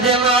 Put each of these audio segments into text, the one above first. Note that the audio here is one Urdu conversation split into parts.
محمد ما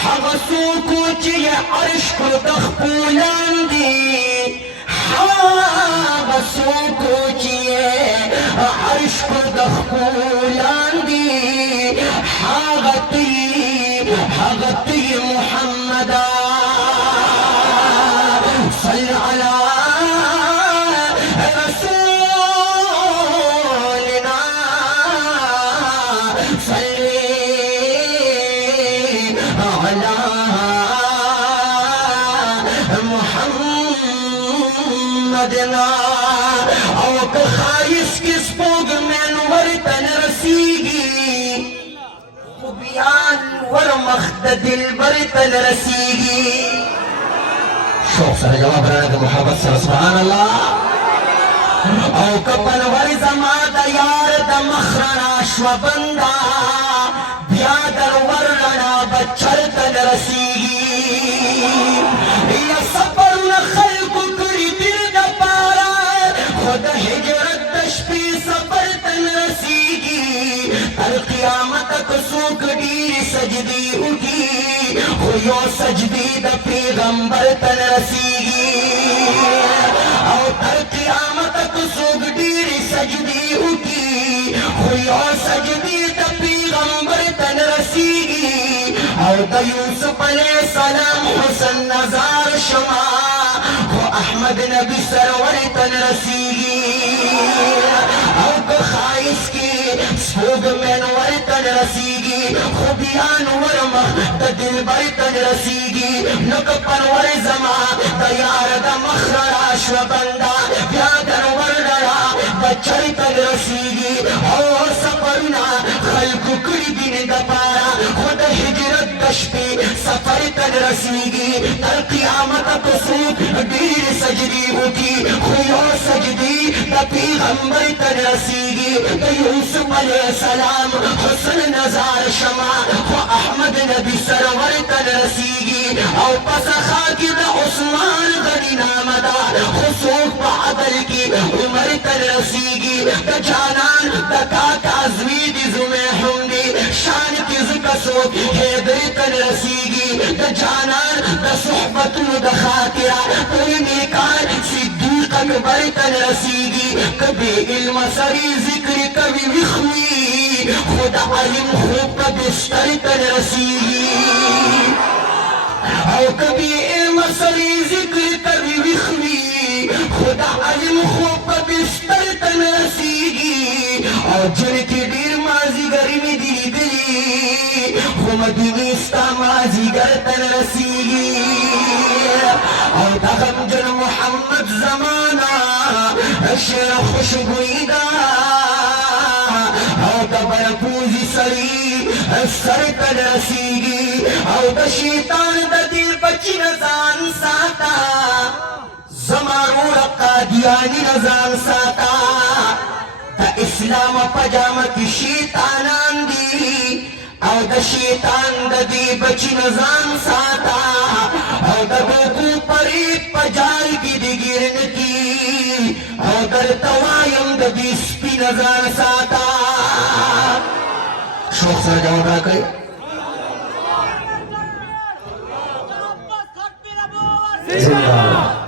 حغسوكو جي عرشكو دخبولاندي حغسوكو جي عرشكو دخبولاندي حغتي محمدا صل على رسولنا صل على محمدنا او كخايس كسبوق من ورطن رسيقي خبيان ورمخدد البرطن رسيقي شوف سر جواب رانا محمد سبحان الله او كبن ورزما دا يار دا مخرنا شوبندا بیادر ورنا بچر تن رسیگی یا سفر خلق کری دل دا پارا خود ہجرت دشپی سفر تن رسیگی تر قیامت کسوک دیر سجدی اٹھی خویو سجدی دا پیغمبر تن رسیگی او تر قیامت کسوک دیر سجدی اٹھی خویو سجدی دا پیغمبر تن رسیگی او دا یوسف علیہ السلام حسن نظار شما خو احمد نبی سرور تن رسیگی او دا خائص کی سوگ منور تن رسیگی خو بیان ورمخ دا دل بر تن رسیگی نک پنور زما دا یار دا مخرر آشو بندا بیادر ورنرا بچر تن رسیگی او سفرنا خلق کری دین دا پارا خود ہجرت دشپی سفر تن رسیگی تر قیامت کسوک دیر سجدی اٹھی خویو سجدی دا پیغمبر تن رسیگی دا یوسف علیہ السلام حسن نظار شما خو احمد نبی سرور تن رسیگی او پس خاکی دا عثمان غنی نامدا خسوک با عدل کی عمر تن رسیگی دا جانان دا کاکا زویدی زمین حمدی شان کی زکسوک حیدری تن رسیگی دا جانان دا صحبتو دا خاطرہ کوئی نیکان صدیق اکبر تن رسیگی کبھی علم سری ذکر کبھی وخوی خدا علم خوب کا بستر تن رسیگی او کبھی علم سری ذکر کبھی وخوی خدا علم خوب کا بستر تن رسیگی او جن کی دیر مازی گری میں دی دلی خو مدینی استا مازی گر تن رسیگی او دغم جن محمد زمانا شیر خوشبوئی دا او دا برپوزی سری سر تن رسیگی او دا شیطان دا دیر بچی نزان ساتا زمارو رقا دیانی نزان ساتا دا اسلام پجامہ کی شیطانان دی او دا شیطان دا دی بچی نزان ساتا او دا بوکو پریب پجار کی دی گرن کی او در توایم دا دی سپی نزان ساتا شوق سر جواب را کرے زندہ